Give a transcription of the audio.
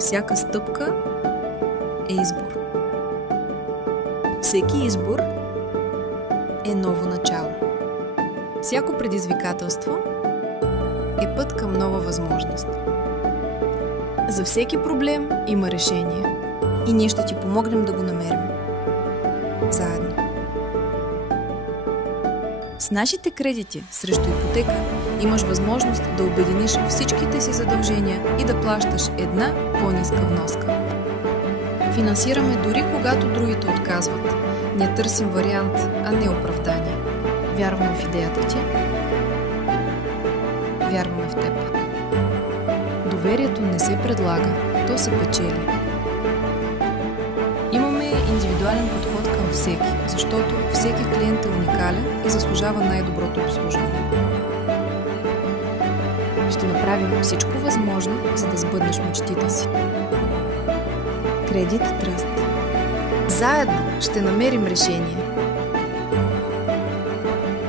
Всяка стъпка е избор. Всеки избор е ново начало. Всяко предизвикателство е път към нова възможност. За всеки проблем има решение и ние ще ти помогнем да го намерим. Заедно. С нашите кредити срещу ипотека имаш възможност да обединиш всичките си задължения и да плащаш една по-ниска вноска. Финансираме дори когато другите отказват. Ние търсим вариант, а не оправдание. Вярваме в идеята ти. Вярваме в теб. Доверието не се предлага, то се печели. Имаме индивидуален подход към всеки, защото всеки клиент е уникален и заслужава най-доброто обслужване. Ще направим всичко възможно, за да сбъднеш мечтите си. Кредит Тръст. Заедно ще намерим решение.